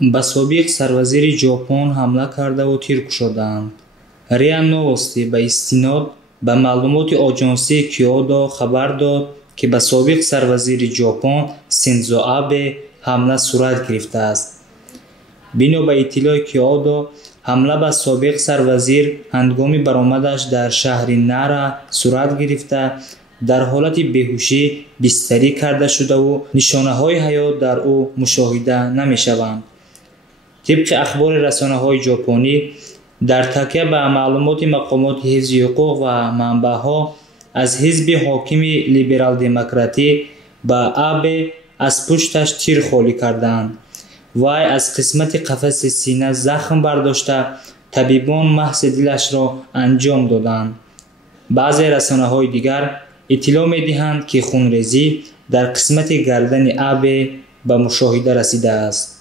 ба собиқ сарвазири ҷопон ҳамла кардаву тир кушоданд. РИА Новости ба истинод ба маълумоти оҷонсии Киодо хабар дод, ки ба собиқ сарвазири Ҷопон Синдзо Абе ҳамла сурат гирифтааст. бино ба иттилои Киодо, ҳамла ба собиқ сарвазир ҳангоми баромадаш дар шаҳри Нара сурат гирифта, дар ҳолати беҳушӣ бистарӣ карда шудаву нишонаҳои ҳаёт дар ӯ мушоҳида намешаванд. тибқи ахбори расонаҳои ҷопонӣ, дар такя ба маълумоти мақомоти ҳифзи ҳуқуқ ва манбаъҳо, аз ҳизби ҳокими либерал-демократӣ ба Абе аз пушташ тир холӣ карданд. вай аз қисмати қафаси сина захм бардошта, табибон маҳси дилашро анҷом доданд. баъзе расонаҳои дигар иттилоъ медиҳанд, ки хунрезӣ дар қисмати гардани Абе ба мушоҳида расидааст.